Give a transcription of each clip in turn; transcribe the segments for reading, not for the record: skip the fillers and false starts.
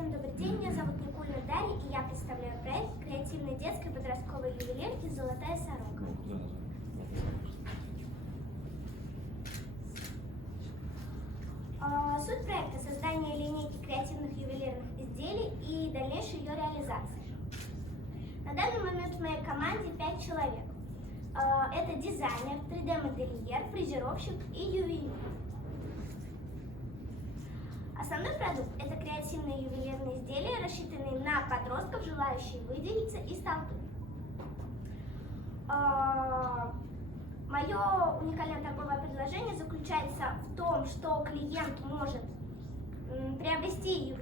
Всем добрый день, меня зовут Никулина Дарья, и я представляю проект креативной детской подростковой ювелирки «Золотая сорока». Суть проекта – создание линейки креативных ювелирных изделий и дальнейшая ее реализация. На данный момент в моей команде 5 человек. Это дизайнер, 3D-модельер, фрезеровщик и ювелир. Основной продукт – это креативные ювелирные изделия, рассчитанные на подростков, желающих выделиться из толпы. Мое уникальное торговое предложение заключается в том, что клиент может приобрести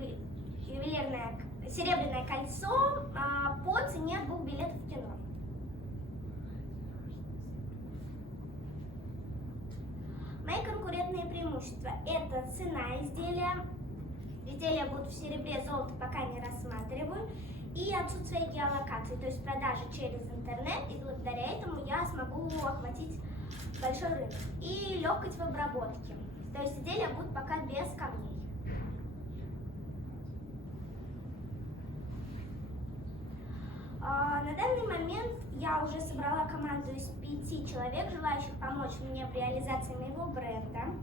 ювелирное серебряное кольцо по цене 2 билетов в кино. Мои конкурентные преимущества – это цена изделия. Изделия будут в серебре, золото пока не рассматриваю. И отсутствие геолокации, то есть продажи через интернет. И благодаря этому я смогу охватить большой рынок. И легкость в обработке. То есть изделия будут пока без камней. На данный момент я уже собрала команду из 5 человек, желающих помочь мне в реализации моего бренда.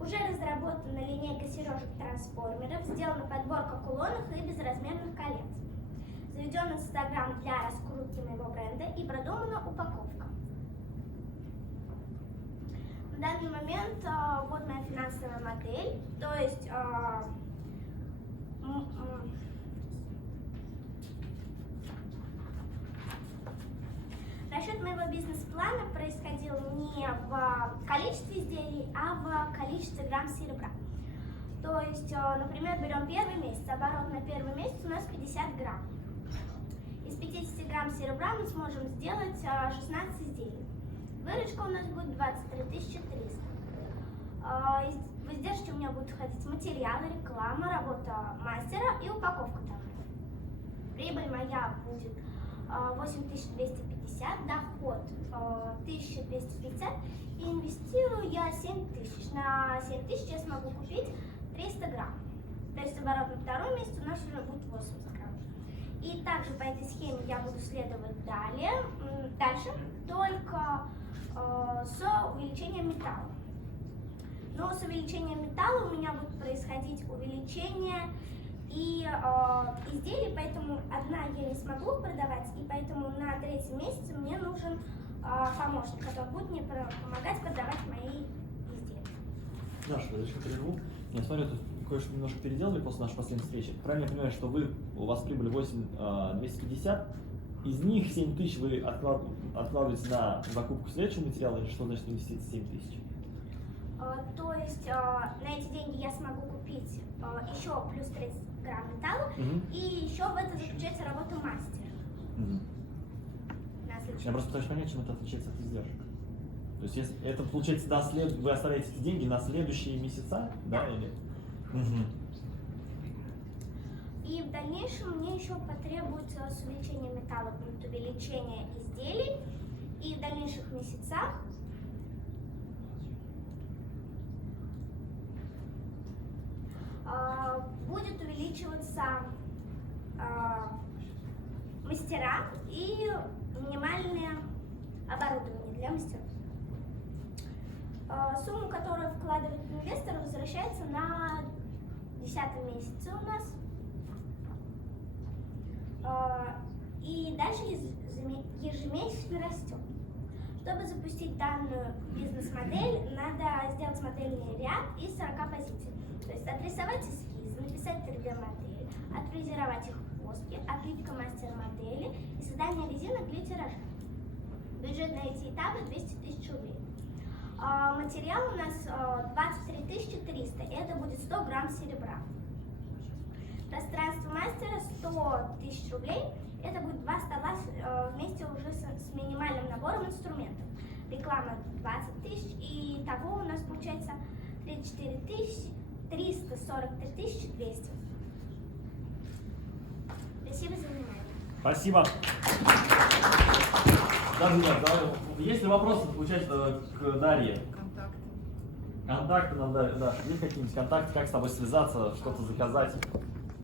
Уже разработана линейка сережек-трансформеров, сделана подборка кулонов и безразмерных колец. Заведен Инстаграм для раскрутки моего бренда и продумана упаковка. На данный момент вот моя финансовая модель, то есть расчет моего бизнес-плана происходил не в количестве изделий, а в количестве грамм серебра. То есть, например, берем первый месяц, оборот на первый месяц у нас 50 грамм. Из 50 грамм серебра мы сможем сделать 16 изделий. Выручка у нас будет 23 300. В издержки у меня будут входить материалы, реклама, работа мастера и упаковка товара. Прибыль моя будет 8250, доход 1250, и инвестирую я 7000. На 7000 я смогу купить 300 грамм. То есть оборот на второй месяц у нас уже будет 80 грамм. И также по этой схеме я буду следовать дальше, только с увеличением металла. Но с увеличением металла у меня будет происходить увеличение и изделий, поэтому одна я не смогу продавать, и поэтому на 3-м месяце мне нужен помощник, который будет мне помогать продавать мои изделия. Даша, зачем прерву? Я смотрю, тут кое-что немножко переделали после нашей последней встречи. Правильно я понимаю, что у вас прибыль 8250, из них 7000 вы откладываете на закупку следующего материала, или что значит инвестиции 7000? То есть на эти деньги я смогу купить еще плюс 30 грамм металла, и еще в это заключается работа мастера. Я просто пытаюсь понять, чем это отличается от издержек. То есть если это получается вы оставляете эти деньги на следующие месяца, да? Или? И в дальнейшем мне еще потребуется с увеличением металла будет увеличение изделий, и в дальнейших месяцах будет увеличиваться мастера и минимальное оборудование для мастеров. Сумму, которую вкладывает инвестор, возвращается на 10-м месяце у нас. И дальше ежемесячно растет. Чтобы запустить данную бизнес-модель, надо сделать модельный ряд из 40 позиций. То есть отрисовать эскизы, написать 3D-модель, отфрезеровать их в воске, отливка мастер-модели и создание резинок для тиража. Бюджет на эти этапы 200 000 рублей. Материал у нас 23 300, и это будет 100 грамм серебра. Пространство мастера 100 000 рублей, это будет 2 стола вместе уже с минимальным набором инструментов. Реклама 20 000, и того у нас получается 34 343 200. Спасибо за внимание. Спасибо. Даже нет, есть ли вопросы, получается, к Дарье? Контакты нам дали, Даша. Есть какие-нибудь контакты, как с тобой связаться, что-то заказать?